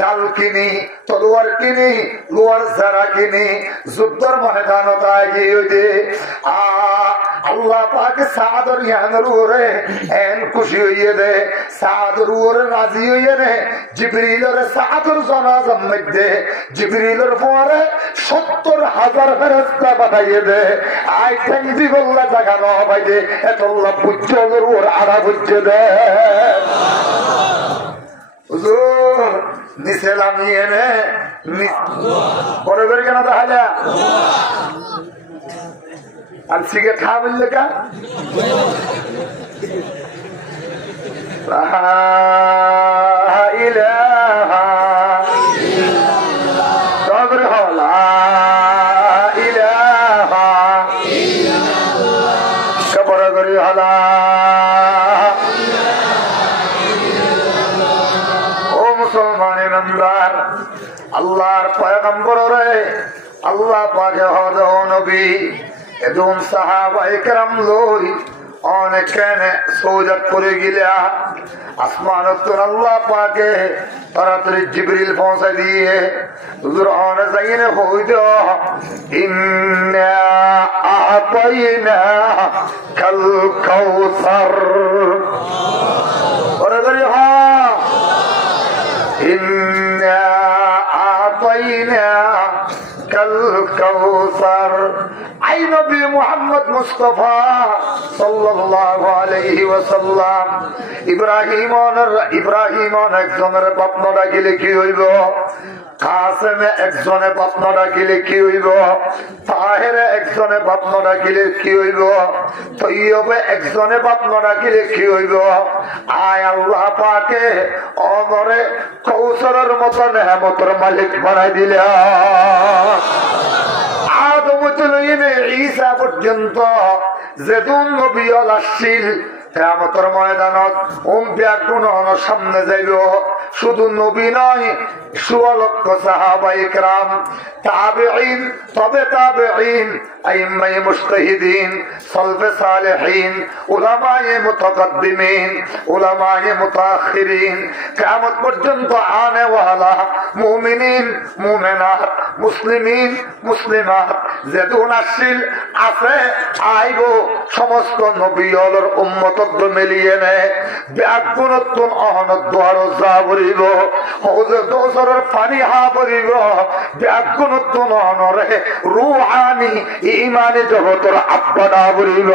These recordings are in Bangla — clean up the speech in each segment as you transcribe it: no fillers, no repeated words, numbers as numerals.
ডাল কিনি, তলোয়ার কিনি, লোয়ার ঝাড়া কিনি, যুদ্ধর ময়দানত গিয়ে আল্লাহ পাকে সাদর ইয়ানের উপরে এন খুশি হইয়ে দে, সাদর উপরে রাজি হইয়ে নে। জিবরিলের সাদর জানাজার মধ্যে জিবরিলের পরে 70,000 ফেরেশতা পাঠাইয়ে দে। আই ঠেঙ্গি বললা জায়গা না ভাই দে, এতল্লা বুঝ্জলের উপর আড়া বুঝে দে। হুজুর নিচে নামিয়ে নে পরে বের কেন দেখা যা আর সিগারেট খা বললে কা তবে হলা কবর করি হলা আল্লাহর পয়গম্বর রে, আল্লাহ পাকে হদ নবী এদম সাহাবায়ে কেরাম লই অনেক কেনে সৌজত করে গিলা আসমানত আল্লাহ পাকে তাড়াতাড়ি জিবরিল পৌঁছে দিয়ে হুজুর অনে যাইনে হইদ ইন্না আতাইনা কাল কাউসার ওরে গরি হা ইন্না আতাইনা কাল কাউসার। আই নবী মুহাম্মদ মুস্তাফা সাল্লাল্লাহু আলাইহি ওয়াসাল্লাম ইব্রাহিম একজনের বাপ ডাকিলে কি হইব, কাসেমে একজনে বাপ ডাকিলে কি হইব, তাহেরে একজনে বাপ ডাকিলে কি হইব, তৈয়বে একজনে বাপ ডাকিলে কি হইব। আয় আল্লাহ পাকে অমরে কৌশলের মতো নেহামতের মালিক বানাই দিলে। আদম থেকে ঈসা পর্যন্ত যেদিন নবী আসছিল কিয়ামতের ময়দানত ব্যাগুণ সামনে যাইব। শুধু নবী নয়, 16 লক্ষ সাহাবায়ে কেরাম, তাবেঈন, তবে তাবেঈন, আইম্মায়ে মুজতাহিদিন, সালফে সালেহিন, উলামায়ে মুতাকাদ্দিমিন, উলামায়ে মুতাআখিরিন, কিয়ামত পর্যন্ত আনে ওয়ালা মুমিনিন, মুমিনাত, মুসলিমিন, মুসলিমাত যেদিন আসছিল আছে আইব সমস্ত নবীর উম্মত মিলিয়ে নে ব্যাগুণত্বন অহনত দ্বারো যা বলিব হৌজে দোসরের পানি হা বলিব ব্যাগুণত্বন অহনরে রুহানি ইমানি জগতের আব্বাদা বলিব।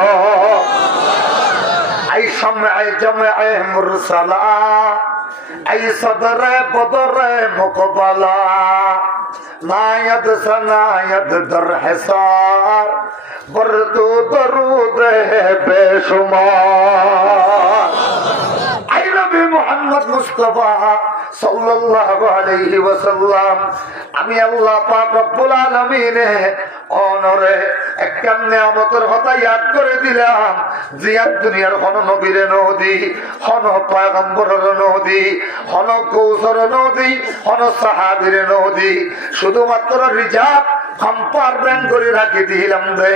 আই সময় জমে মুরসালা আই সদরে বদরে মুকবালা নায়দ সনায়দ দর হিসার বরদু দরুদ বেশুমার। আই নবী মুহাম্মদ মুস্তাফা সাল্লাল্লাহু আলাইহি ওয়াসাল্লাম আমি আল্লাহ পাক রব্বুল আলামিন অনরে একটা নিয়ামতের কথা ইয়াদ করে দিলাম। জিয়াদ দুনিয়ার কোন নবীর নদী, কোন পয়গম্বরের নদী, কোন কৌশর নদী, কোন সাহাবীর নদী, শুধুমাত্র রিজার্ভ কম্পার্টমেন্ট করে রাখি দিলাম দে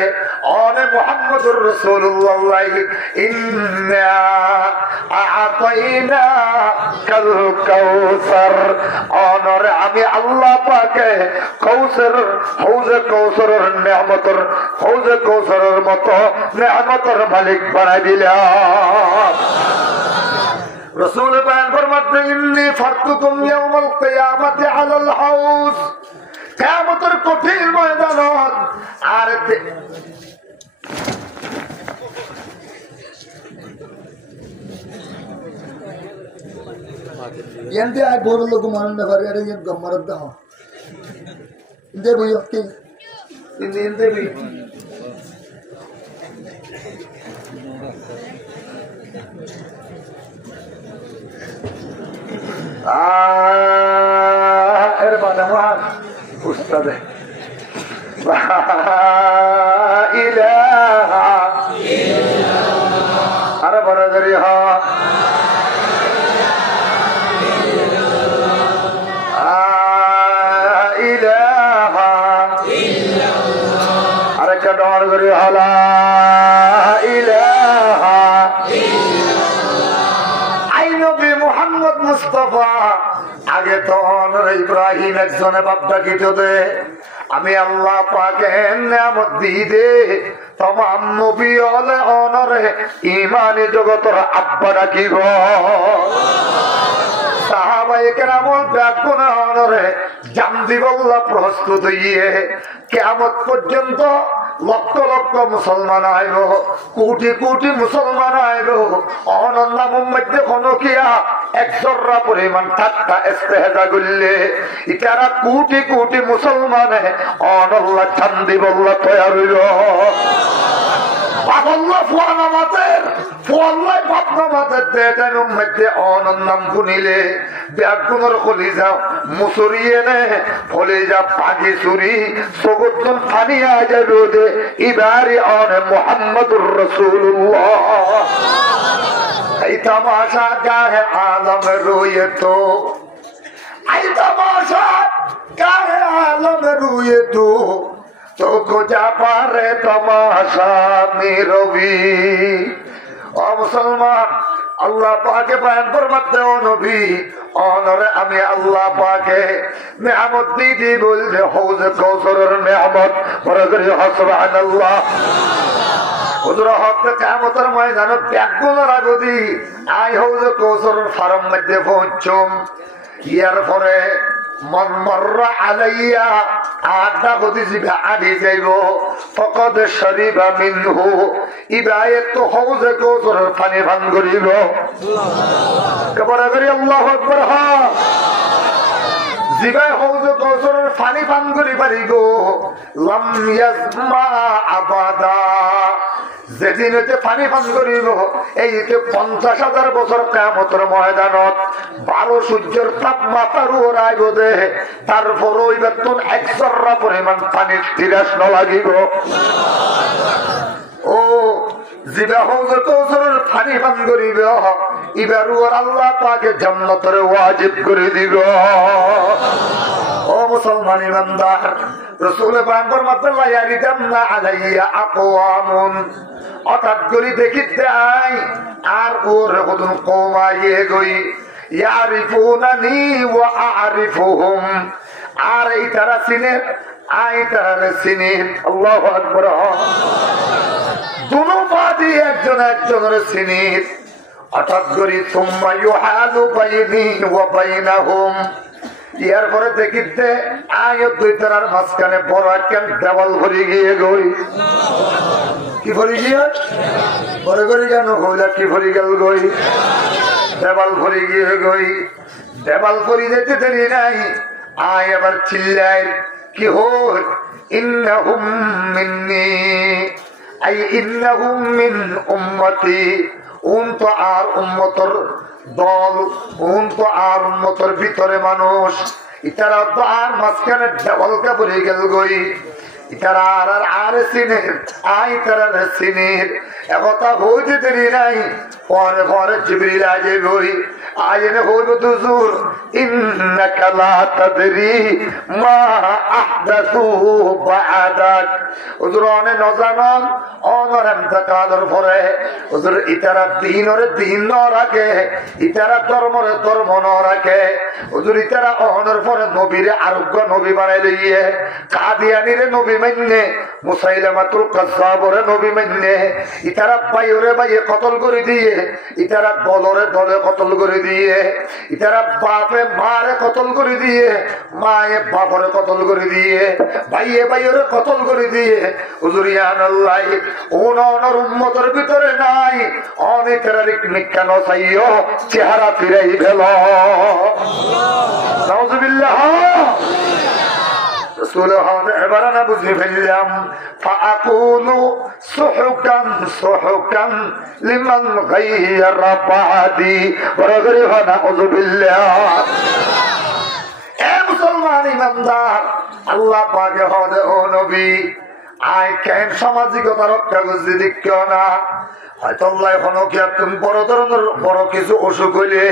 অনে মুহাম্মদুর রাসূলুল্লাহ ইন্না আ'তাইনা কাল কাউসার। অনরে আমি আল্লাহ পাকে কাউসার হৌজে কাউসারের নিয়ামতের হৌজে কাউসারের মতো নিয়ামতের মালিক বানাই দিলাম। রাসূল বয়ান ফরমাতে ইন্নী ফারতুকুম ইয়াউমাল কিয়ামাতি আলাল হাউজ। কিয়ামতের কঠিন ময়দানত আর ಎಂದೇ ಆಗಿ ಬೋರಲ್ಲೂ ಮರಣ ಬರೆಯರೆ ಗಮ್ಮರದ್ದ ಇಂದೇ ಬೈ ಹೋಗ್ತಿ ಇಂದೇ ಬೈ এর বাদে আমার উস্তাদে ইলাহা আরে বড় করি হ ডর করি হলা ইলাহা। আই নবী মুহাম্মদ মুস্তাফা মুস্তফা আগে তো অনর ইব্রাহিম একজনে বাপ ডাকিত দে আমি আল্লাহ পাকে নিয়ামত দিদে তমাম নবী হলে অনরে ইমানি জগতর আব্বা ডাকিব সাহাবায়ে কেরামল ব্যাকুনা অনরে জান দিবল্লা প্রস্তুত হইয়ে কিয়ামত পর্যন্ত লক্ষ লক্ষ মুসলমান আইব কোটি কোটি মুসলমান আইব অনন্নাম মধ্যে খনকিয়া এক জর্রা পরিমাণ ঠাট্টা ইস্তেহজা করলে ইতারা কোটি কোটি মুসলমানে অনল্লা জান দিবল্লা তৈরি হইল আল্লাহ ফুয়ানা মাতের ফুয়াল্লাই পাপনা মাতের দেখান মধ্যে অনন্নাম শুনিলে ব্যাগুনের কলিজা মুসুরিয়ে নে কলিজা পাগি চুরি সগতন পানি আ যাবে ওদে ইবারি অনে মুহাম্মদুর রাসূলুল্লাহ এই তামাশা গায়ে আলম রুয়ে তো এই তামাশা গায়ে আলম রুয়ে তো तो कुजा पारे तमाशा मेरवी ओ मुसलमान अल्लाह पाके बयान फरमाते हो नबी অনরে আমি আল্লাহ পাকে নিয়ামত দি বলছে হৌজ কৌসরের নিয়ামত পরে করে সুবহানাল্লাহ হুজুর হক কিয়ামতের ময়দানে ব্যাগুনের আগদি আই হৌজ কৌসরের ফার্ম মধ্যে পৌঁছুম ইয়ার পরে মন মররা আলাইয়া আদা গতি জিবা আদি যাইব ফকদ শরীবা মিনহু ইবায়ে তো হৌজে কৌসরের পানি পান করিব কবর করি আল্লাহু আকবার হা জিবা হৌজে কৌসরের পানি পান করি পারিব লাম ইয়াজমা আবাদা যেদিন হইতে পানি পান করিব এই 50,000 বছর কিয়ামতের ময়দানত 12 সূর্যের তাপমাত্রার ওরাইব দে তারপর ওই বেতন 1 জর্রা পরিমাণ পানির তিরাস ন লাগিব ও জিবা হৌজে কৌসরের পানি পান করিব এবার ওর আল্লাহ পাকে জান্নাতের ওয়াজিব করে দিব ও মুসলমান ইমানদার রাসূল পাক ফরমাতে লা ইয়ারিদান্না আলাইয়া আকওয়ামুন হঠাৎ করে দেখিতে আই আর ওর কতন কওম আইয়ে গই ইয়ারিফুনানি ওয়া আরিফুহুম আর এই তারা চিনে আই তারা চিনে আল্লাহু আকবার দুনো পাদি একজন একজনের চিনে হঠাৎ করে সুম্মা ইউহালু বাইনি ওয়া বাইনাহুম ইয়ার পরে দেখিতে আয় দুই তারার মাঝখানে বড় একটা দেওয়াল ভরে গিয়ে গই কি ভরে গিয়ে ভরে গড়ি কেন হইলা কি ভরে গেল গই দেওয়াল ভরে গিয়ে গই দেওয়াল ভরে যেতে দেরি নাই আয় আবার চিল্লাই কি হই ইন্নাহুম মিন্নি আই ইন্নাহুম মিন উম্মতি তো আর উম্মতর দল তো আর উম্মতর ভিতরে মানুষ ইতারা তো আর মাঝখানে দেওয়ালটা ভরে গেল গই ইতারা আর সিনের আই তারা সিনের একথা হইতে দেরি নাই পরে পরে জিবরিল আজে গই আজনে হইব হুজুর ইন্নাকা লা তাদরি মা আহদাসু বা'দাক হুজুর অনে নজানান অনরম তাকাদর পরে হুজুর ইতারা দিনরে দিন ন রাখে ইতারা ধর্মরে ধর্ম ন রাখে হুজুর ইতারা অনর পরে নবীরে আরোগ্য নবী বানাই লইয়ে কাদিয়ানিরে নবী মাননে মুসাইলামাতুল কাজ্জাবরে নবী মাননে ইতারা বাইরে বাইয়ে কতল করে দিয়ে ইতারা দলরে দলে কতল করে দিয়ে ইতারা বাপে মারে কতল করে দিয়ে মায়ে বাপরে কতল করে দিয়ে ভাইয়ে ভাইয়ের কতল করে দিয়ে হুজুর ইয়ানাল্লাহ ওনর উম্মতের ভিতরে নাই অনেকের নিকা নসাইও চেহারা ফিরাই ফেল নাউজুবিল্লাহ সুলহান এবারানা বুঝে ফেললাম ফাআকুলু সুহুকান সুহুকান লিমান গায়রা বাদি বরগরি হনা নাউজুবিল্লাহ এ মুসলমান ইমানদার আল্লাহ পাকে হদে ও নবী আই কেন সামাজিকতা রক্ষা করছি দেখিও না হয়তো আল্লাহ এখনো কি তুমি বড় ধরনের বড় কিছু অসুখ হইলে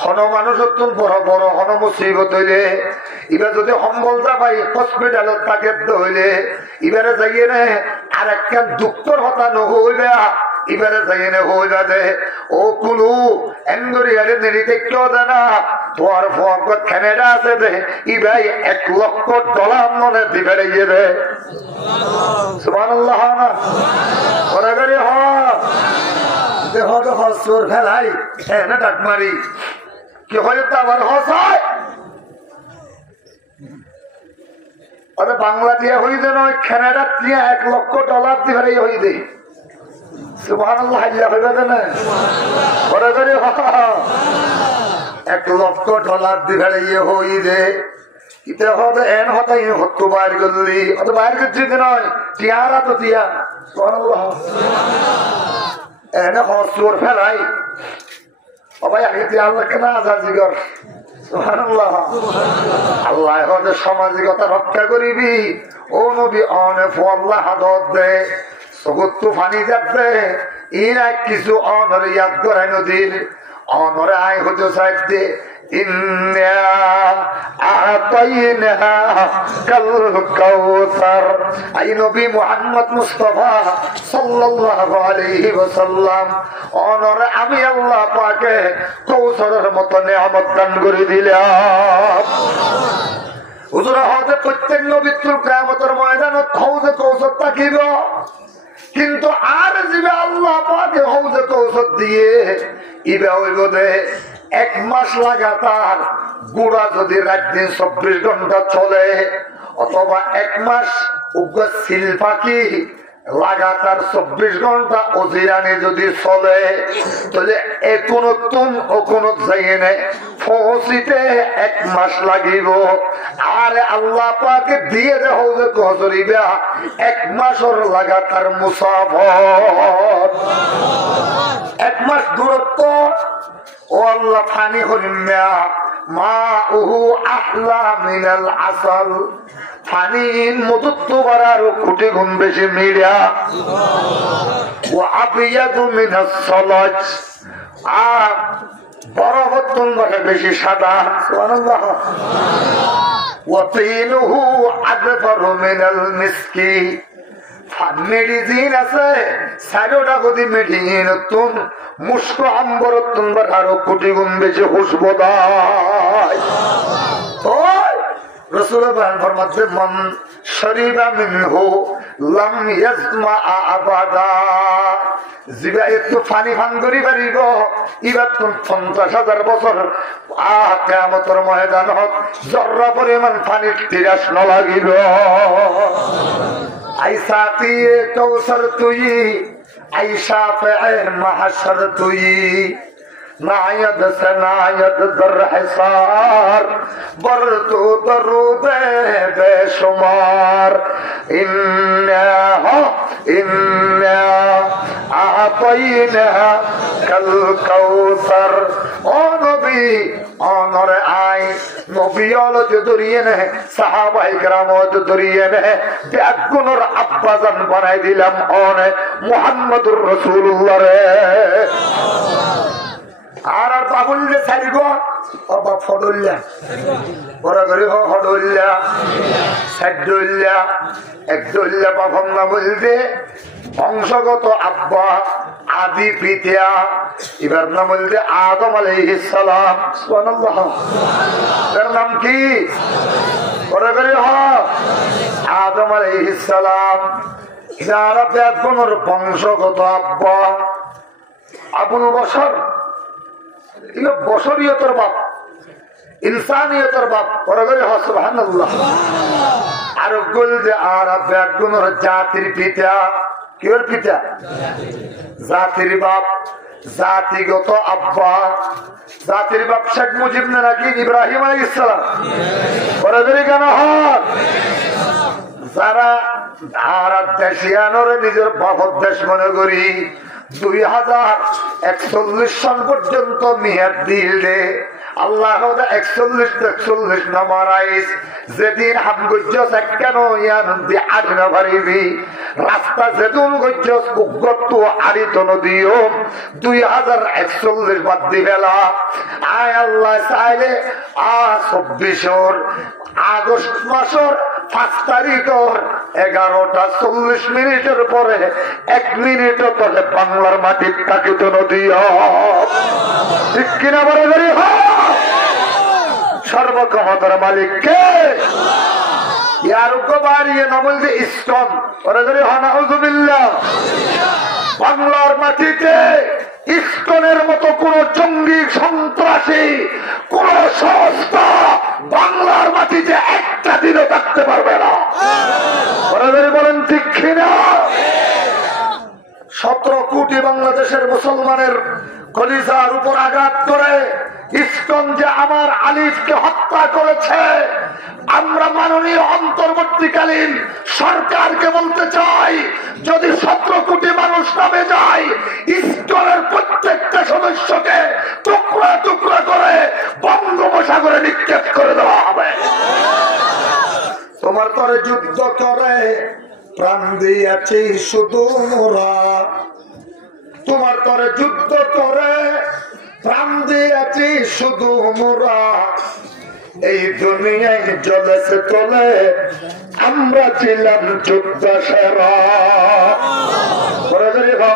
হন মানুষ বড় বড় হন মুসিবত হইলে এবার যদি সম্বলতা পাই হসপিটালত তাকে হইলে এবারে যাইয়ে নে আর একটা দুঃখর হতা নহইবে এবারে যাইয়ে নে হইবা দে ও কুলু এন্দরিয়ারে নেড়িতে কেউ দেনা তোমার ফোয়াগত ক্যানাডা আছে দে ই ভাই $1,00,000 মনে দিবে রে সুবহানাল্লাহ না ওরা করে হ দেহ তো হসর ফেলাই হ্যাঁ না ডাক মারি কি হয় তো আবার হস হয় আরে বাংলা দিয়ে হইতে নয় ক্যানাডা দিয়ে $1,00,000 দিবে হইতে সুবহানাল্লাহ আল্লাহ হইবে না ওরা করে হ $1,00,000 দিবে হই দে ইতে হবে এন হতাই হতো বাইর করলি অত বাইর করছি নয় টিয়ারা তো টিয়া সুবহানাল্লাহ এনে হসর ফেলাই সবাই আগে তুই আল্লাহকে না আজাজি কর সুবহানাল্লাহ আল্লাহ হতে সামাজিকতা রক্ষা করিবি ও নবী অনে ফল্লাহ হাদত দে সগত তুফানি যাবে ইন কিছু অনর ইয়াদ করাই নদীর অনরে আয় হতে সাইড দে আমি আল্লাহ পাকে কৌশলের মতো নিয়ামত দান করে দিলাম হুজুর হতে প্রত্যেক নবীর কিয়ামতের ময়দানত হৌজে কৌশল থাকিব কিন্তু আর জীবে আল্লাহ পাকে হৌজে কৌশল দিয়ে ইবে হইব দে 1 মাস লাগাতার গুড়া যদি রাত দিন 24 ঘন্টা চলে অথবা 1 মাস উগ্র সিল পাখি লাগাতার 24 ঘন্টা অজিরানি যদি চলে তাহলে নতুন ও কোন জায়গায় পৌঁছিতে 1 মাস লাগিব আর আল্লাহ পাকে দিয়ে দেহ যে গজরিবা 1 মাসের লাগাতার মুসাফর 1 মাস দূরত্ব ও আল্লাহ পানি হরিম্যা মা উহু আহলা মিনাল আসাল পানির মধুত্ব বাড়ার কোটি গুণ বেশি মিডিয়া ও আবিয়াদু মিনাস সলজ আর বরফতুন বলে বেশি সাদা সুবহানাল্লাহ ওয়া তিনুহু আদফারু মিনাল মিসকি মেডিসিন আছে সাইডোটা গদি মেডিসিন তুন মুস্ক আম্বরতুন বাড়ার কোটি গুণ বেশি খুশবু দেয় ওই রাসূলুল্লাহ ফরমাতে মান শরিবা মিনহু লাম ইয়াসমা আবাদা জিবা একটু পানি পান করি পারিব এবার 50,000 বছর কিয়ামতের ময়দানত জররা পরিমাণ পানির তিরাস ন লাগিব আইসা পিয়ে কৌসর তুই আইসা ফে মাহশর তুই नायद से नायद दर हिसार बर तो दरूद बेशुमार इन्ना आतैना कल कौसर ओ नबी অনর আই নবীল জুরিয়ে নে সাহাবায়ে کرام জুরিয়ে নে ব্যাগুনর আব্বাজান বানাই দিলাম অনে মুহাম্মদুর রাসূলুল্লাহ রে আর আর বাবুল্লে ছাড়িব অবা ফডুল্লা বড় করে ফডুল্লা সাদুল্লা একদুল্লা বাফম না বলতে বংশগত আব্বা আদি পিতা এবার নাম বলতে আদম আলাইহিস সালাম সুবহানাল্লাহ তার নাম কি বড় করে আদম আলাইহিস সালাম যারা বেদবনের বংশগত আব্বা আবুল বশর এগুলো বশরিয়তের বাপ ইনসানিয়তের বাপ ওরা বলে সুবহানাল্লাহ আর গুল যে আর বেদবনের জাতির পিতা কিওর পিতা জাতির বাপ জাতিগত আব্বা জাতির বাপ শেখ মুজিব না নাকি ইব্রাহিম আলাইহিস সালাম ওরা বলে কেন হয় যারা আর দেশিয়ানরে নিজের বাপের দেশ মনে করি 2041 সাল পর্যন্ত মেয়াদ দিলে আল্লাহ 41 নামারাইস যেদিন হাম গজ্জস কেন ইয়ানদি আড়না ভারিবি রাস্তা যেদিন গজ্জস উগ্গত আড়িত নদীও 2041 বাদ দিবেলা আয় আল্লাহ চাইলে 24 আগস্ট মাসের 5 তারিখের 11:40 পরে 1 মিনিট পরে বাংলার মাটির তাকিত নদী ঠিক কিনা বড় সর্বক্ষমতার মালিক কে? ইয়ারুক বাড়িয়ে নামল যে ইস্টন ওরা যদি হানাউজুবিল্লাহ। বাংলার মাটিতে ইস্টনের মতো কোন জঙ্গি সন্ত্রাসী কোন সংস্থা বাংলার মাটিতে একটা দিনও থাকতে পারবে না। ওরা যদি বলেন ঠিক কিনা? 17 কোটি বাংলাদেশের মুসলমানের কলিজার উপর আঘাত করে ইস্কন যে আমার আলিফকে হত্যা করেছে, আমরা মাননীয় অন্তর্বর্তীকালীন সরকারকে বলতে চাই, যদি 17 কোটি মানুষ নামে যায়, ইস্কনের প্রত্যেকটা সদস্যকে টুকরা টুকরা করে বঙ্গোপসাগরে নিক্ষেপ করে দেওয়া হবে। তোমার তরে যুদ্ধ করে প্রাণ দিয়েছি শুধু মোরা, তোমার তরে যুদ্ধ করে প্রাণ দিয়েছি শুধু মোরা, এই দুনিয়ায় জলেছে তোলে আমরা ছিলাম যুদ্ধ সেরা।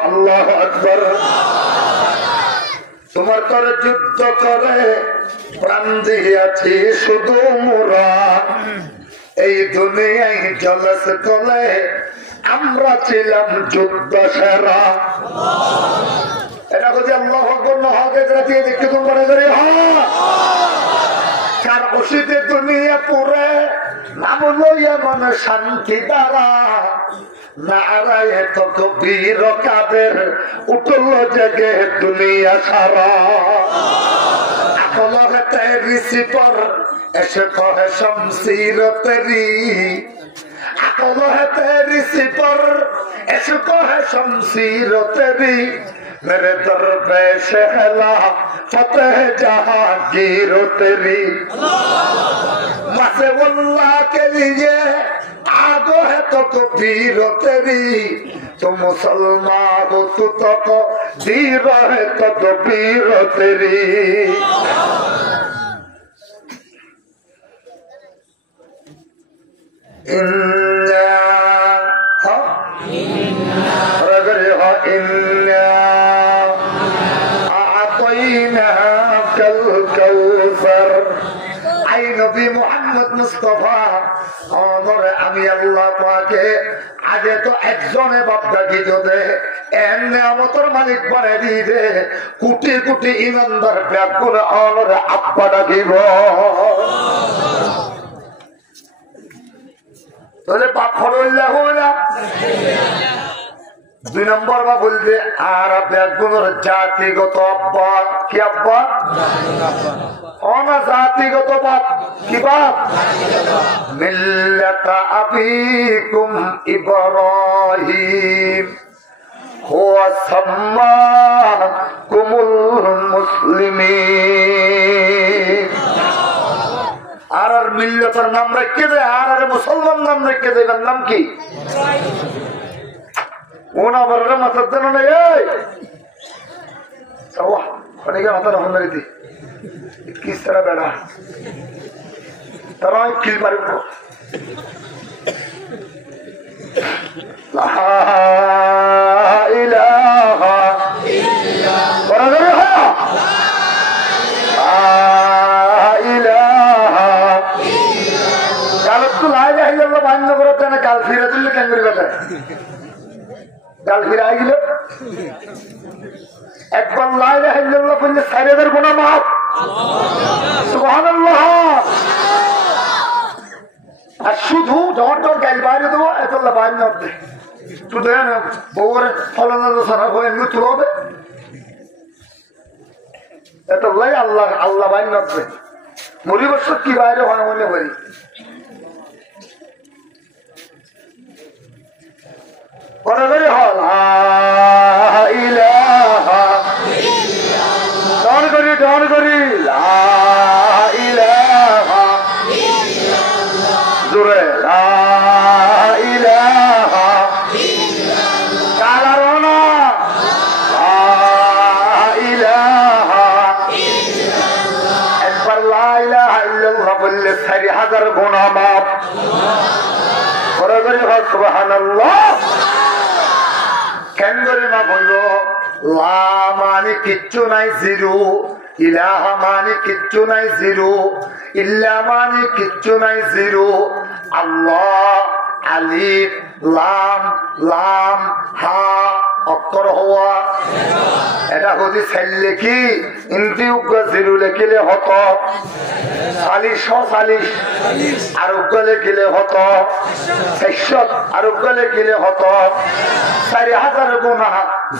আল্লাহু আকবার। তোমার তরে যুদ্ধ করে প্রাণ দিয়েছি শুধু মোরা, এই দুনিয়ায় জলেছে তোলে আমরা ছিলাম যুদ্ধ সেরা। এটা বলছি আল্লাহু আকবার না হকে রাতে দেখতে তুমি বলে করে কার বসিতে দুনিয়া পুরে নাম লইয়া মনে শান্তি দ্বারা নারায় তত বীর কাদের উঠল জেগে দুনিয়া সারা। আকল হেতে রিসিপর এসে কহে শমশির তেরি, আকল হেতে রিসিপর এসে কহে শমশির তেরি, मेरे दर पे शहला फतेह जहांगीर तेरी, मसवल्ला के लिए आगो है तो पीर तेरी, तो मुसलमान हो तू तो धीर है तो पीर तेरी। আমি আল্লাহ পাকে আগে তো একজনে বাপদাকি যদি এর নিয়ামতের মালিক বানিয়ে দিয়ে দে, কোটি কোটি ইমানদার ব্যাকুল অনরে আব্বা ডাকিব। তাহলে বাপ হরল্লাহ হবে না। 2 নম্বর বা বলতে আর ব্যাকুলের জাতিগত আব্বা কি আব্বা? জাতিগত বাপ কি বাপ? মিল্লাতা আবিকুম ইব্রাহিম হুয়া সাম্মাকুমুল মুসলিমিন। আর মিল্লাতের নাম রেখে দেয়, আর মুসলমান নাম রেখে দেয়, নাম কি? ওনার মাথার দেন নেই অনেকে মাথার হন দিই কিস্তারা বেড়া তারা কিল পারিব। কালত তো লাই আহিল বান্য করত কাল ফিরে দিলে কেন করি কথা কাল ফিরে আই গেল। একবার লা ইলাহা ইল্লাল্লাহ বললে 4000 গুনাহ মাফ। সুবহানাল্লাহ। আর শুধু ডর গাইল বাইরে দেবো এতলা বাইরে নড়বে শুধু বউরে ফলানো সারা হয়ে মৃত্যু হবে এতলাই আল্লাহ আল্লাহ বাইরে নড়বে মরিবর্ষ কি বাইরে হয় মনে করি। করে করে হল ডন করি জোরে কালারনা একবার লা ইলাহা ইল্লাল্লাহ বললে 4000 গুনাহ মাফ। করে করে হল সুবহানাল্লাহ। কেন করে মাফ হইল? লা মানে কিচ্ছু নাই, জিরো। ইলাহা মানে কিচ্ছু নাই, জিরো। ইল্লা মানে কিচ্ছু নাই, জিরো। আল্লাহ, আলিফ লাম, লাম হা অক্ষর হওয়া, এটা যদি ছেলে কি ইন্দ্রি জিরু লেখিলে হতো 40 আর উগ্র লেখিলে হতো 600 আর উগ্র লেখিলে হতো 4000 গুণা।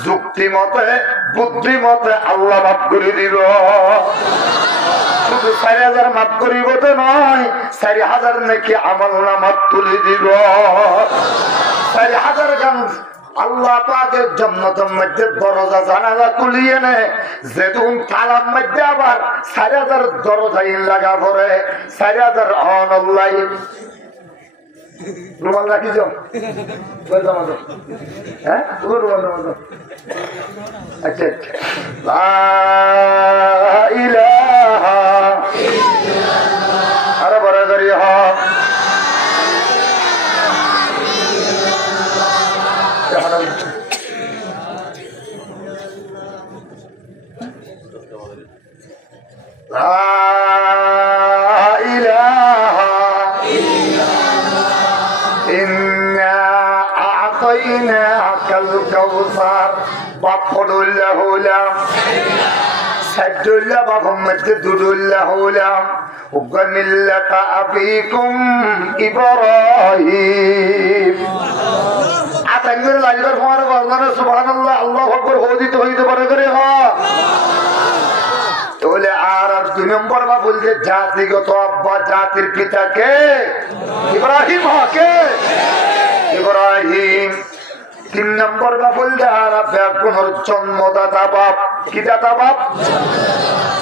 যুক্তি মতে বুদ্ধি মতে আল্লাহ মাফ করে দিব। শুধু 4000 মাফ করিব তো নয়, 4000 নাকি আমল নামাত তুলে দিব। 4000 গান আল্লাহ পাকের জান্নাতের মধ্যে দরজা জানালা খুলিয়ে নে, যেদিন তালার মধ্যে আবার 4000 দরজা লাগা পড়ে। 4000 অনলাই রুমাল রাখি যাও, হ্যাঁ রুমাল। আচ্ছা আরো বড় করি হ সুবহানাল্লাহ আল্লাহু আকবার হইতে হইতে পারে করে তাহলে আর 2 নম্বর বা বলছে জাতিগত আব্বা জাতির পিতাকে ইব্রাহিম হকে ইব্রাহিম। 3 নম্বর বা বলছে আর ব্যাগুণের জন্মদাতা বাপ কি দাতা বাপ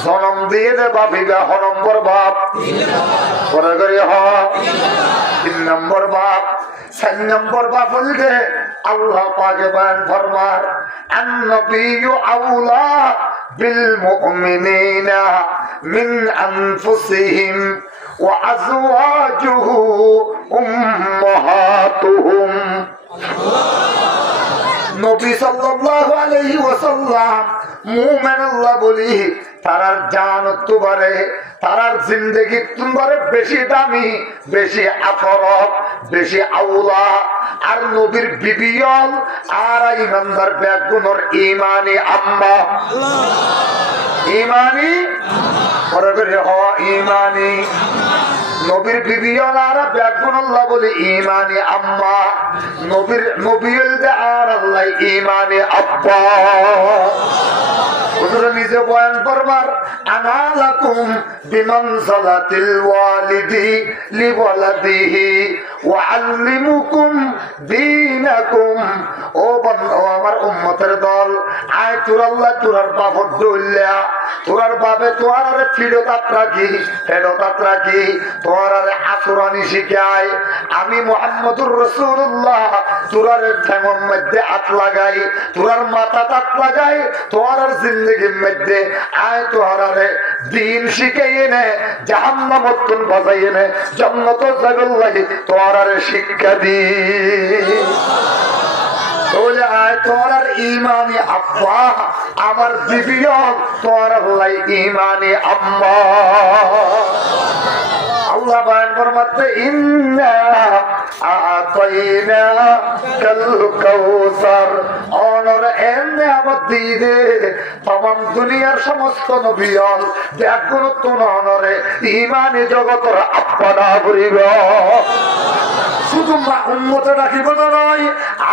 জন্ম দিয়ে দে বাপ বিবাহ নম্বর বাপ করে করে 3 নম্বর বাপ। 4 নম্বর বাপ বলছে আল্লাহ পাকে বয়ান ফরমান আন-নবিয়্যু আউলা বিল মুমিনিনা মিন আনফুসিহিম ওয়া আজওয়াজুহু উম্মাহাতুহুম। নবী সাল্লাল্লাহু আলাইহি ওয়াসাল্লাম মুমিন আল্লাহ বলি তারার জান তুবারে তারার জিন্দেগি তুমবারে বেশি দামি, বেশি আফরক, বেশি আউলা। আর নবীর বিবিয়ল আর ইমানদার ব্যাগুণর ইমানি আম্মা ইমানি পরে করে ইমানি নবীর বিবিয়ল আর ব্যাগুণ আল্লাহ বলে ইমানি আম্মা। নবীর নবীল আর আল্লাহ ইমানি আব্বা। নিজে বয়ান করবার আনা লাকুম বিমানসালাতিল ওয়ালিদি লিওয়ালাদিহি ওয়া আল্লিমুকুম দীনাকুম। ও আমার উম্মতের দল, আয় তোর আল্লাহ তোর বাপর দইলা তোর বাপে তোর ফিরতাত রাখি তোর আচরণী শিখায়। আমি মুহাম্মদুর রাসূলুল্লাহ তোর ঠ্যাঙের মধ্যে হাত লাগাই, তোর মাথা তাত লাগাই, তোর জিন্দগির মধ্যে আয় তোর দিন শিখাই এনে জাহান্নামত বাজাই এনে জান্নাত যাবেন লাগি তোর শিক্ষা দি। তোর ইমানি আব্বা আমার বিবিও তোর ইমানি আম্মা। আল্লাহ বয়ান ফরমাতে ইন্না আতাইনা কাল কাউসার অনর এনে আমার দিনে तमाम দুনিয়ার সমস্ত নবীগণ ব্যাকুল তুন অনরে ইমানি জগতের আপ্পাদা করিব। শুধু উম্মতে রাখিব নয়,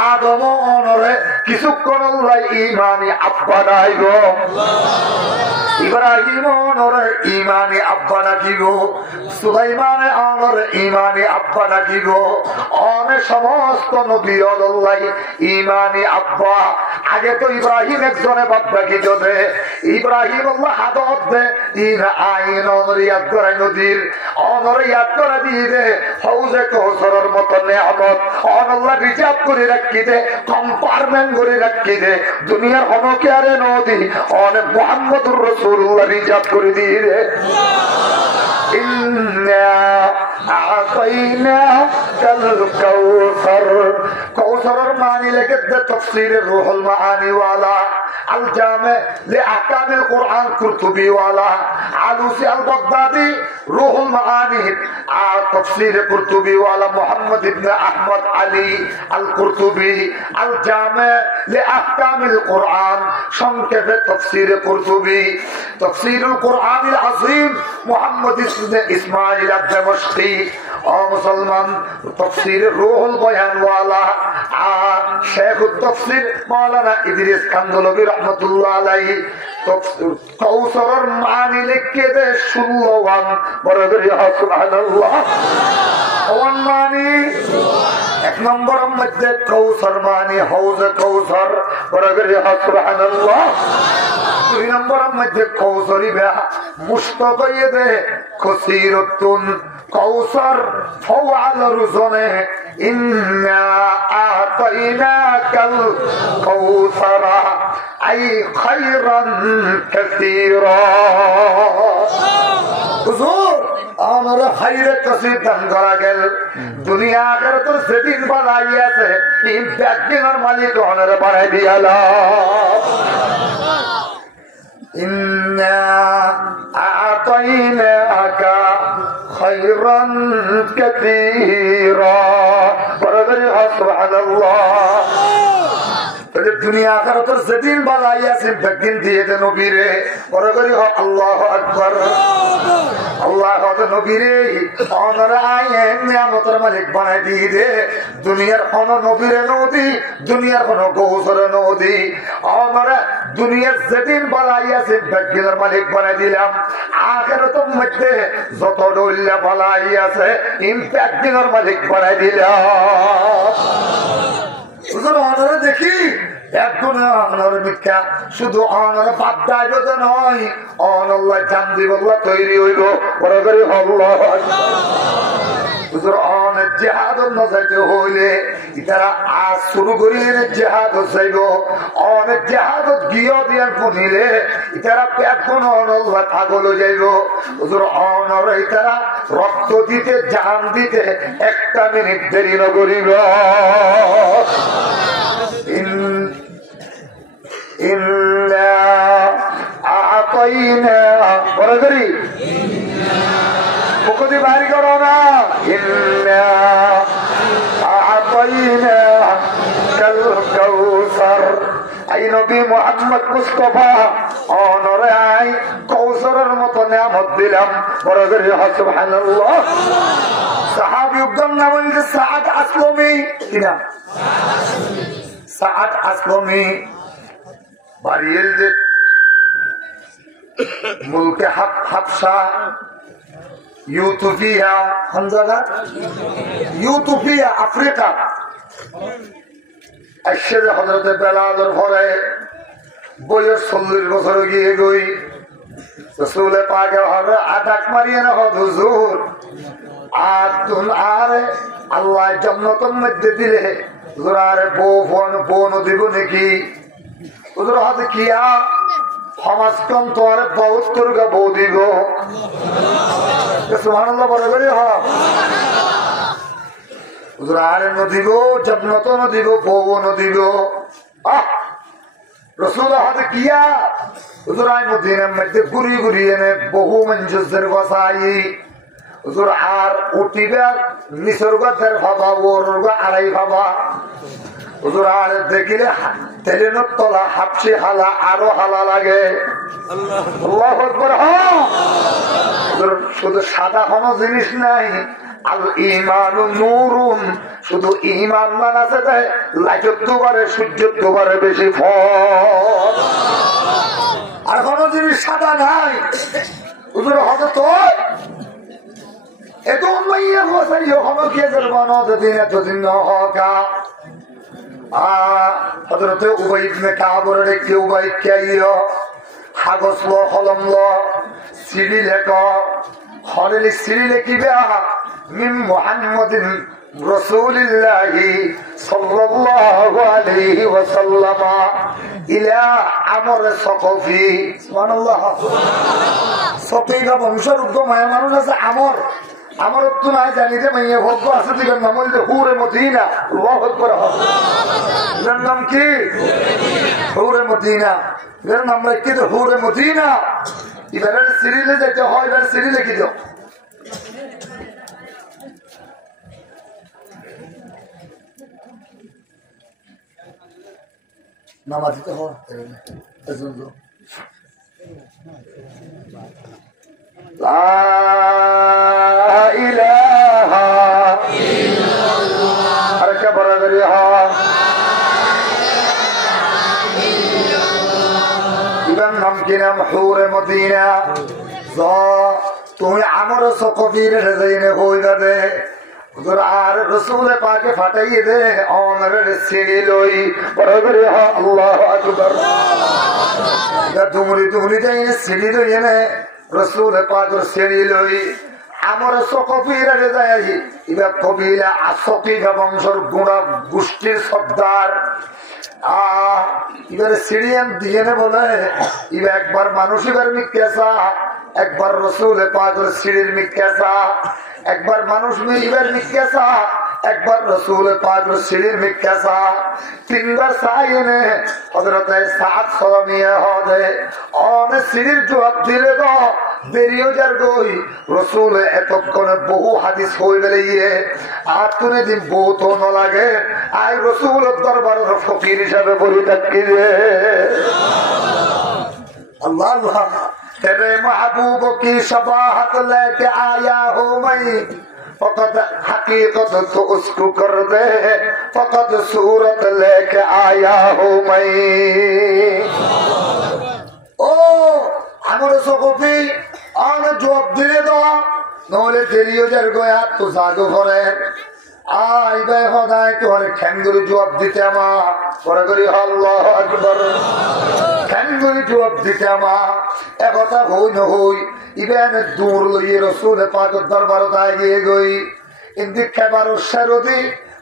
আদম অনরে কিছুক্ষণ ইমানি আপ্পাদা আইব। ইব্রাহিম অনরে ইমানি আব্বা ডাকিব, সুলাইমানে অনরে ইমানি আব্বা ডাকিব। অনে সমস্ত নবী আল্লাহ ইমানি আব্বা। আগে তো ইব্রাহিম একজনে বাপ ডাকি দে, ইব্রাহিম আল্লাহ হাদত দে ইনা আইন অনরে ইয়াদ করে নদীর অনরে ইয়াদ করে দিয়ে দে হৌজে কৌসরের মতো নেয়ামত অন আল্লাহ রিজার্ভ করে রাখি দে, কম্পার্টমেন্ট করে রাখি দে। দুনিয়ার হনকে আরে নদী অনেক মুহাম্মদুর রাসূলুল্লাহ রিজার্ভ করে দিয়ে দে। কৌসরের মানি লেগে তাফসীরে রুহুল মাআনি ওয়ালা আল জামে লি আহকামিল কুরআন কুরতুবি ওয়ালা, আলুসি আল বাগদাদি রুহুল মাআনি আর তাফসীর কুরতুবি ওয়ালা মুহাম্মদ ইবনে আহমদ আলী আল কুরতুবি, আল জামে লি আহকামিল কুরআন সংক্ষেপে তাফসীর কুরতুবি, তাফসীরুল কুরআনিল আযীম মুহাম্মদ ইবনে ইসমাঈল আদ-দামাশকি ও মুসলমান তাফসীর রুহুল বয়ান ওয়ালা আর শেখুত তাফসীর মাওলানা ইদ্রিস কান্দলবী রাহমাতুল্লাহ আলাইহি কাউসারের মানি লিখে দে 16 ওয়ান বড় করে সুবহানাল্লাহ। ওয়ান মানি এক নম্বরের মধ্যে কাউসার মানি হাউজে কাউসার বড় করে সুবহানাল্লাহ। দুই নম্বরের মধ্যে কাউসারি বে মুশতাক দে কসিরাতুন কাউসার ফাওয়াল রুজনে ইন্না আতাইনাকাল কাউসারা আই খায়রান কাসীরা। হুজুর আমার খায়রে কাসীর দান করা গেল, দুনিয়া আখিরাতের সেদিন বানাই আছে এই ব্যাগিনার মালিক ওনারে বাড়াই দিয়ালা। ইন্না আতাইনাকা খায়রান কাসীরা বড় করে সুবহানাল্লাহ। দুনিয়া আখিরাতের যেদিন বালাই আছে বেগিন দিয়ে দেন নবীরে বড় করে আল্লাহু আকবার। আল্লাহ নবীরে ওনারা আইন নিয়ামতের মালিক বানাই দিয়ে দে, দুনিয়ার কোন নবীরে নদী, দুনিয়ার কোন গৌসরে নদী, ওনারা দুনিয়ার যেদিন বালাই আছে বেগিনের মালিক বানাই দিলাম, আখিরাতের মধ্যে যত দৌল্য বালাই আছে ইম্প্যাক্টিনের মালিক বানাই দিলাম। দেখি শুধু অনার বাদ্দায় নয়, অনল্লাহ জান্দি বল্লা তৈরি হইল বড় করে অনেক জেহাদ নজাইতে হইলে ইতারা আজ শুরু করি জেহাদ চাইব, অনেক জেহাদ গিয়ে দিয়ার শুনিলে ইতারা পেটন অনল্লাহ পাগল যাইব। হুজুর অনর ইতারা রক্ত দিতে জান দিতে একটা মিনিট দেরি নগরিব। ইন্না আতাইনা বড় করি মুখদি বাড়ি করো না। ইন্না আতাইনা কাল কাউসার আই নবী মুহাম্মদ মুস্তাফা অনরে আই কাউসারের মতো নিয়ামত দিলাম বড় করে সুবহানাল্লাহ। সাহাবী উদ্দাম নাম হইছে সাআদ আসলামী, কি নাম? সাআদ আসলামী বাড়িয়েল যে মুলকে হাবশা ইউথোপিয়া কোন জায়গা? ইউথোপিয়া আফ্রিকা। আশরে হযরতে বেলালের পরে বয়স 40 বছর গিয়ে গই রাসূল পাকের হরে আটাক মারিয়ে না হুজুর আর তুম আর আল্লাহ জান্নাতের মধ্যে দিলে হুজুর আর বন দিব নাকি? হুজুর হাতে কিয়া সমাজ কম তোমার বহুত করুকা বউ দিব। সুবহানাল্লাহ বলে বলি হুজুর আরে নদিব জান্নাত নদিব বউ নদিব। রসুল হাতে কিয়া হুজুর আই মদিনার মধ্যে ঘুরি ঘুরি এনে বহু মঞ্জুসের বসাই হুজুর আর উঠিবে নিসর্গের ভাবা ওর আড়াই ভাবা হুজুর আর দেখিলে তেলের তলা হাফসি হালা আরো হালা লাগে। আল্লাহু আকবার। শুধু সাদা কোনো জিনিস নাই, আল ঈমানু নূরুন, শুধু ঈমান মান আছে তাই লাইটত দুবারে সূর্য দুবারে বেশি ফল। আর কোনো জিনিস সাদা নাই। হুজুর হযরত এতো মাইয়া গোসাই হলো কে জরবানো দিন এত দিন হকা হযরতে উবাই ইবনে কাবর কে উবাই কাইয়ো কাগজ লো কলম লো সিরি লেখ হরেলি সিরি লিখিবে মিন মুহাম্মাদিন রাসূলিল্লাহি সাল্লাল্লাহু আলাইহি ওয়াসাল্লাম ইলা আমর সাকফি। সুবহানাল্লাহ। সকিগা বংশের উদ্গম হয় মানুষ আছে আমর আমার তো নাই জানি যে মাইয়া ভোগ আছে দিবেন নাম হইলে হুরে মদিনা আল্লাহু আকবার এর নাম কি হুরে মদিনা এর নাম রাখি তো হুরে মদিনা এবারে সিরিলে যেতে হয় এবার সিরিলে কি দাও নামাজি তো হয় লা ইলাহা ইল্লাল্লাহ আর কে বড় করি হ্যাঁ ইবার নাম কি নাম হুরে মদিনা তুমি আমার সকফির রেজাইনে হইবা দে আর রসুল পাকে ফাটাইয়ে দে অনরের সিঁড়ি লই বড় করে হ্যাঁ আল্লাহু আকবার দুমরি দুমরি যাই সিঁড়ি লই এনে রসুল পাকের সিঁড়ি লই আমার সকফির রেজাই এবার কবিলা আসকিকা বংশর গুণা গোষ্ঠীর সর্দার এবার সিঁড়িয়ান দিয়ে বলে এবার একবার মানুষ এবার মিথ্যাসা একবার রসুল পাকের সিঁড়ির মিথ্যাসা একবার মানুষ এবার মিথ্যাসা একবার রসুল পাকের সিঁড়ির মিথ্যাসা তিনবার সাইনে হযরত সাদ সলামিয়া হবে অনে সিঁড়ির জবাব দিলে তো দেরিও যার গই রসুল এতক্ষণে বহু হাদিস হয়ে গেলে আর তুনে দিন বহু তো ন লাগে আই রসুল দরবারের ফকির হিসাবে বলি থাকি রে अल्लाह अल्लाह तेरे महबूब की शबाहत लेके आया हो मैं फकत हकीकत तो उसको कर दे फकत सूरत लेके आया हो मैं ओ हमारे सकफी आने जवाब दिले दो नोले तेरियो जर गोया तो जागो करे आई बे खुदाई तुम्हारे ठेंगुरी जवाब दिते मा बड़ा करी अल्लाहु अकबर ठेंगुरी जवाब दिते मा ए কথা হই না হই ইবেনে দূর লইয়ে রাসূল পাকের দরবারে গিয়ে গই ইনদি খাবারো শরদি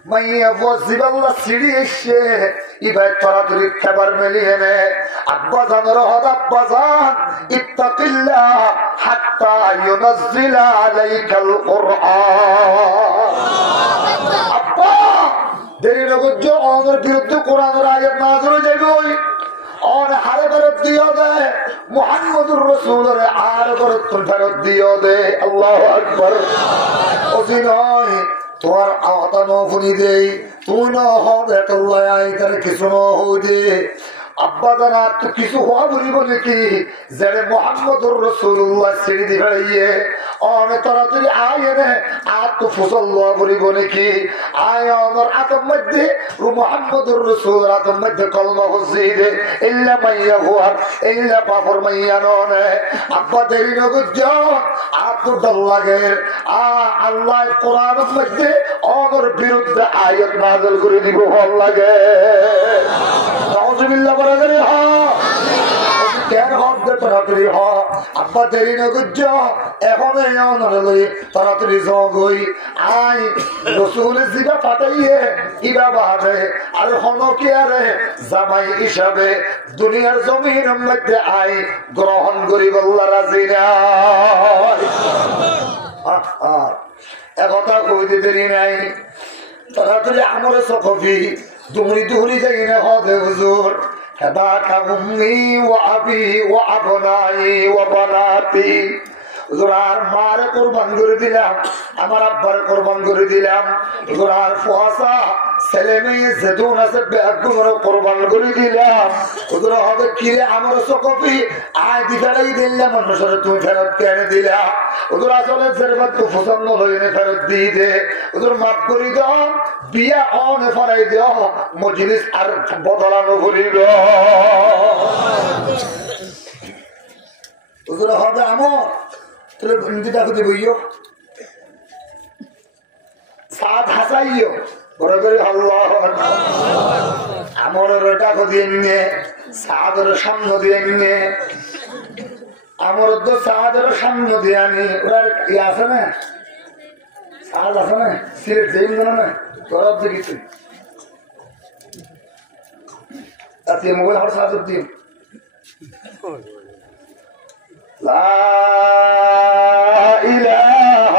মাইয়া ওয়াজিবাল্লাহ সিঁড়ি এসে ইবে তরাতরি খাবার মেলিয়ে নে আব্বা জানের হদ আব্বা জান ইত্তাকিল্লাহ হাত্তা ইউনাজ্জিলা আলাইকাল কুরআন আব্বা দেরি নগজ ওর বিরুদ্ধে কোরআনের আয়াত নাযিল হয়ে যাবে और हर बरत दियो दे मुहम्मदुर रसूल रे आर बरत फरत दियो दे अल्लाहु अकबर ओसी नय तोर आता न फुनी दे तू न हो दे अल्लाह आई करे किसु न हो दे अब्बा जाना तो किसु हुआ बुरी बोले की जरे मुहम्मदुर रसूलुल्लाह सिरी दी भड़िए और तोरा तुरी आए ने आप तो फुसल्लाह बुरी बोले की आया और आतम मध्य रू मुहम्मदुर रसूल आतम मध्य कलमा हुसीदे इल्ला मैया हुआ इल्ला पाफर मैया नोने अब्बा तेरी न गुज्जो आप तो डर लगे अल्लाह कुरान मध्य और विरुद्ध आयत नाज़िल करे दी बोल लगे नाउजुबिल्लाह बरगरी हाँ কেন হবে তাড়াতাড়ি হ আব্বা দেরি না গুজ্জো এখন এই তাড়াতাড়ি জগই আই রসুল জিবা পাঠাইয়ে ইবা বাদে আর হনো কি আরে জামাই হিসাবে দুনিয়ার জমিনের মধ্যে আই গ্রহণ করি আল্লাহ রাজি না একথা কইতে দেরি নাই তাড়াতাড়ি আমার সকফি দুমরি দুহরি যাই না হবে হুজুর هداك أمي وأبي وأبنائي وبناتي জোরার মার কুরবান করে দিলাম আমার আব্বার কুরবান করে দিলাম জোরার ফুয়াসা ছেলে মেয়ে যেদুন আছে বেগুনর কুরবান করে দিলাম ওদের হবে কিরে আমার সকফি আয় দিফালাই দিলাম মানুষের তুমি ফেরত কেনে দিলা ওদের আসলে ফেরত তো পছন্দ হইনে ফেরত দিয়ে দে ওদের মাফ করে দাও বিয়া অনে ফরাই দাও মজলিস আর বদলানো করিব ওদের হবে আমার তাহলে ডাক দেবইও সাদ হাসাইও বড় করে আল্লাহ আমার ডাক দিয়ে নিয়ে সাদের সামনে দিয়ে নিয়ে আমার তো সাদের সামনে দিয়ে আনি ওরা কি আছে না সাদ আছে না সিলেট যাই না তোর দিকে তাতে মোবাইল হর সাদ দিন لا إله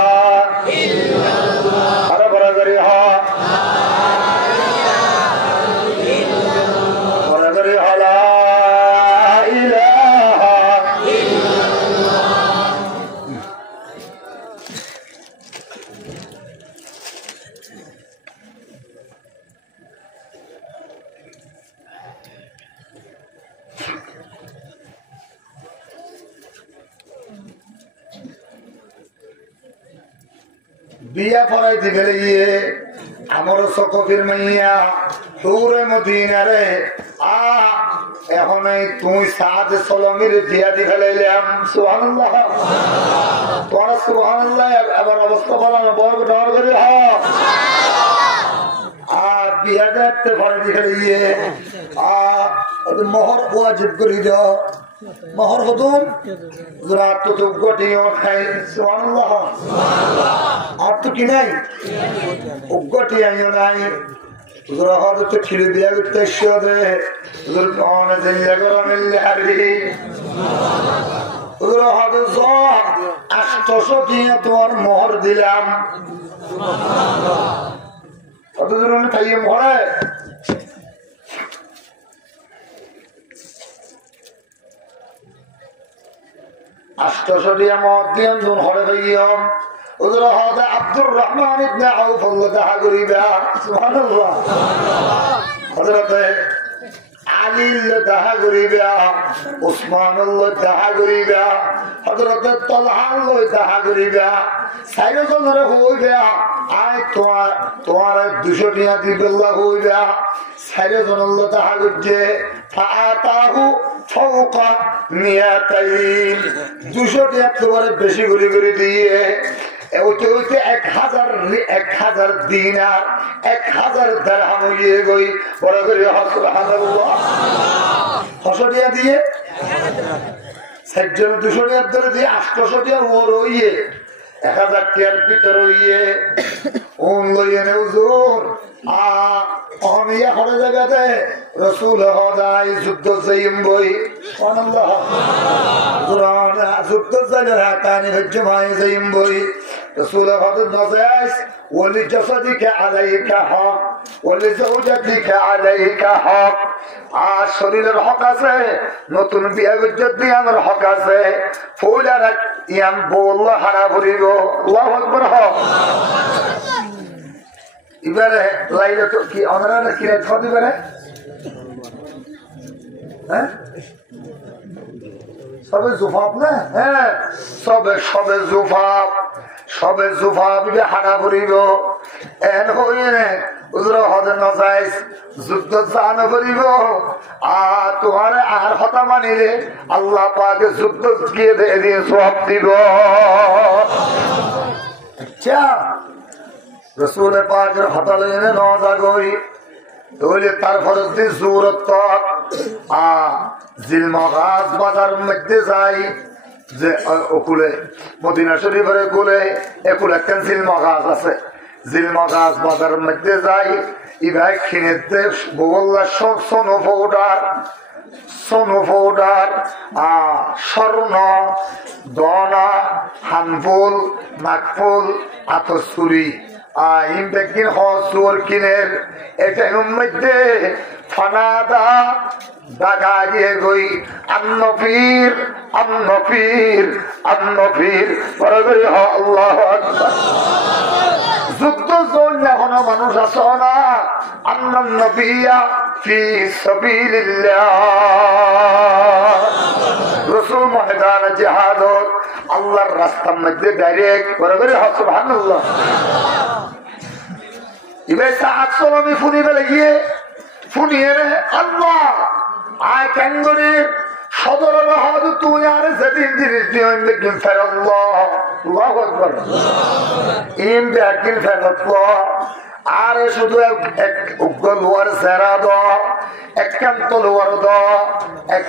বিয়া পড়াই দিবে গিয়ে আমার সকফির মাইয়া হুরে মদিনারে এখন তুই সাথ সলমির বিয়া দি ফেলাইলাম সুবহানাল্লাহ তোরা সুবহানাল্লাহ আবার অবস্থা বলানো বড় ডর করে আর বিয়া দেখতে পরে দি ফেলিয়ে মোহর ওয়াজিব করে দাও মোহর হতুন রাত তো গটিও খাই সুবহানাল্লাহ আর তো কি নাই উগটি আইও নাই গ্রহদ তো খিলে দিয়া করতে শোদে দুর্গণ জিয়া গরমিল হারি গ্রহদ জ 800 দিয়ে তোমার মোহর দিলাম কত দূর খাইয়ে মোহরে আব্দুর রহমান ইবনে আউফ দেখা করিবা সুবহানাল্লাহ হযরতে আলী দেখা করিবা উসমান দেখা করিবা হযরতে তালহা দেখা করিবা সাইয়দরে হইবা আয় তোমার 200 টাকা দিবেল্লাহ হইবা সাইয়দন দেখা করছে ফাআতাহু ফাওকা মিয়াতাইন 200 টাকা তোমারে বেশি করে দিয়ে ওইতে 1000 দিনার 1000 দিরহাম হয়ে গই বড় করে সুবহানাল্লাহ 600 টাকা দিয়ে সাইজন 200 টাকা ধরে দিয়ে 800 টাকা ওর হইয়ে 1000 টাকার ভিতর হইয়ে ওন লইয়ে হুজুর অনিয়া হরে জায়গাতে রাসূল হদাই যুদ্ধ যাইম বই সুবহানাল্লাহ কুরআন যুদ্ধ যাইলে হাতানি হজ্জমাই যাইম বই রাসূল হদাই নজাইস ওলি জাসাদিকা আলাইকা হক ওলি যাওজাতিকা আলাইকা হক আর শরীরের হক আছে নতুন বিয়া যদি আমার হক আছে ফুলার ইয়াম বল হারা ভরিব আল্লাহু আকবার হক এবারে লাইলে তো কি অনারা কি রাত হবে এবারে হ্যাঁ সবে জুফাপ না হ্যাঁ সবে জুফাপ হারা ভরিব এন হইনে উজরা হদে নজাইজ যুদ্ধ জান ভরিব আর তোমার আর হতা মানিলে আল্লাহ পাকে যুদ্ধ গিয়ে দিয়ে সব দিব আচ্ছা রসুল পাকের হতা লইনে নজা গই তাহলে তারপরে দিন সুরত জিলমাগাজ বাজার মধ্যে যাই যে ওকুলে মদিনা শরীফের কুলে একুল একটা জিলমাগাজ আছে জিলমাগাজ বাজার মধ্যে যাই ইভাই খিনেতে গোল্লা সব সোনো পাউডার স্বর্ণ দনা হানফুল নাকফুল আতসুরি ইমবেকিন হসুর কিনের এটার মধ্যে ফানাদা দাগা দিয়ে গই আন্নফির বরাবর আল্লাহু আকবার যুদ্ধ জোন এখনো মানুষ আছে না আন্নান নবিয়া ফি সাবিলিল্লাহ রাসূল ময়দান জিহাদত আল্লাহর রাস্তার মধ্যে ডাইরেক্ট বরাবর সুবহানাল্লাহ ইবে সাত সলমি ফুনি বেলে গিয়ে ফুনিয়ে আল্লাহ আয় ক্যাঙ্গরি সদর রহদ তুই আর সেদিন জিনিস নিয়ম দেখুন ফেরাল্লাহ আল্লাহু আকবার ইম দেখুন ফেরাল্লাহ আর শুধু এক উগ্র লোয়ার সেরা দ একান্ত লোয়ার দ এক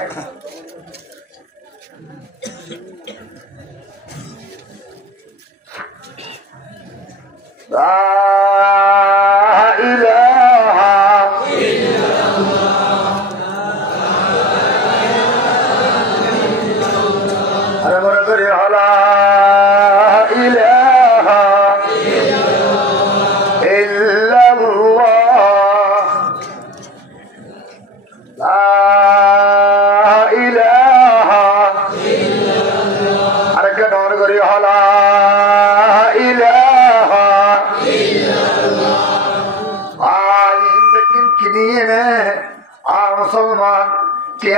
মুসলমান কে